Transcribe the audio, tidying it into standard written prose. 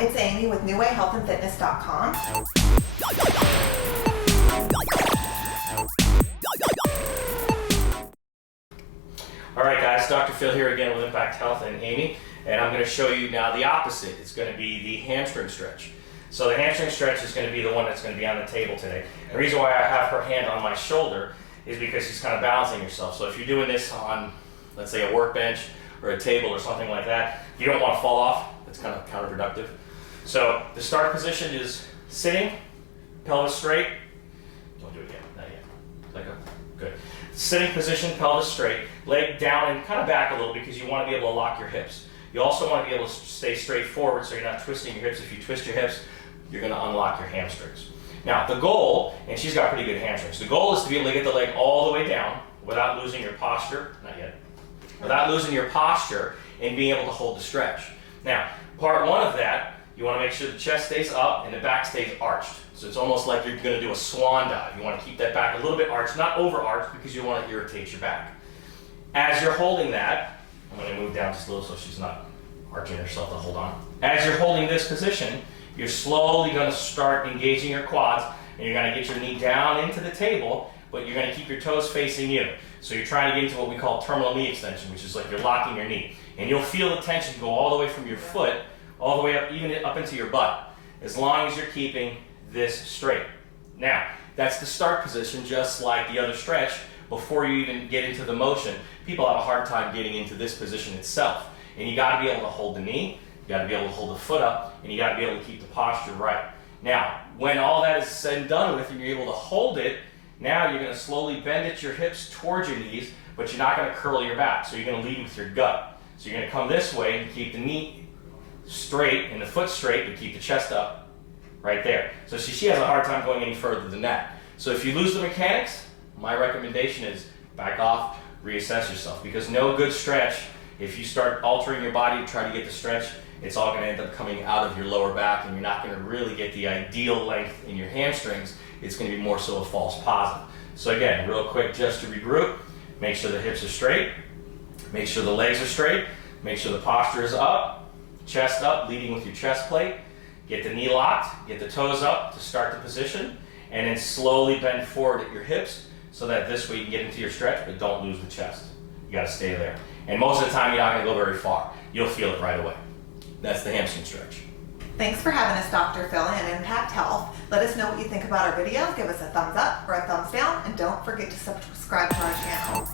it's Amy with newwayhealthandfitness.com. Alright guys, Dr. Phil here again with Impact Health and Amy, and I'm going to show you now the opposite. It's going to be the hamstring stretch. So the hamstring stretch is going to be the one that's going to be on the table today. The reason why I have her hand on my shoulder is because she's kind of balancing herself. So if you're doing this on, let's say, a workbench or a table or something like that, you don't want to fall off. That's kind of counterproductive. So the start position is sitting, pelvis straight. Don't do it yet, not yet. Let go. Good. Sitting position, pelvis straight, leg down and kind of back a little because you want to be able to lock your hips. You also want to be able to stay straight forward so you're not twisting your hips. If you twist your hips, you're going to unlock your hamstrings. Now the goal, and she's got pretty good hamstrings, the goal is to be able to get the leg all the way down without losing your posture, not yet, without losing your posture and being able to hold the stretch. Now, part one of that, you want to make sure the chest stays up and the back stays arched. So it's almost like you're going to do a swan dive. You want to keep that back a little bit arched, not over arched because you want to irritate your back. As you're holding that, I'm going to move down just a little so she's not arching herself to hold on. As you're holding this position, you're slowly going to start engaging your quads and you're going to get your knee down into the table, but you're going to keep your toes facing you. So you're trying to get into what we call terminal knee extension, which is like you're locking your knee. And you'll feel the tension go all the way from your foot, all the way up, even up into your butt, as long as you're keeping this straight. Now, that's the start position, just like the other stretch. Before you even get into the motion, people have a hard time getting into this position itself. And you got to be able to hold the knee, you got to be able to hold the foot up, and you got to be able to keep the posture right. Now, when all that is said and done with, and you're able to hold it, now you're going to slowly bend at your hips towards your knees, but you're not going to curl your back. So you're going to lead with your gut. So you're going to come this way and keep the knee straight and the foot straight, but keep the chest up right there. So she has a hard time going any further than that. So if you lose the mechanics, my recommendation is back off, reassess yourself, because no good stretch, if you start altering your body to try to get the stretch, it's all going to end up coming out of your lower back and you're not going to really get the ideal length in your hamstrings. It's going to be more so a false positive. So again, real quick, just to regroup, make sure the hips are straight, make sure the legs are straight, make sure the posture is up, chest up, leading with your chest plate, get the knee locked, get the toes up to start the position, and then slowly bend forward at your hips so that this way you can get into your stretch, but don't lose the chest. You got to stay there. And most of the time, you're not going to go very far. You'll feel it right away. That's the hamstring stretch. Thanks for having us, Dr. Phil and Impact Health. Let us know what you think about our videos. Give us a thumbs up or a thumbs down, and don't forget to subscribe to our channel.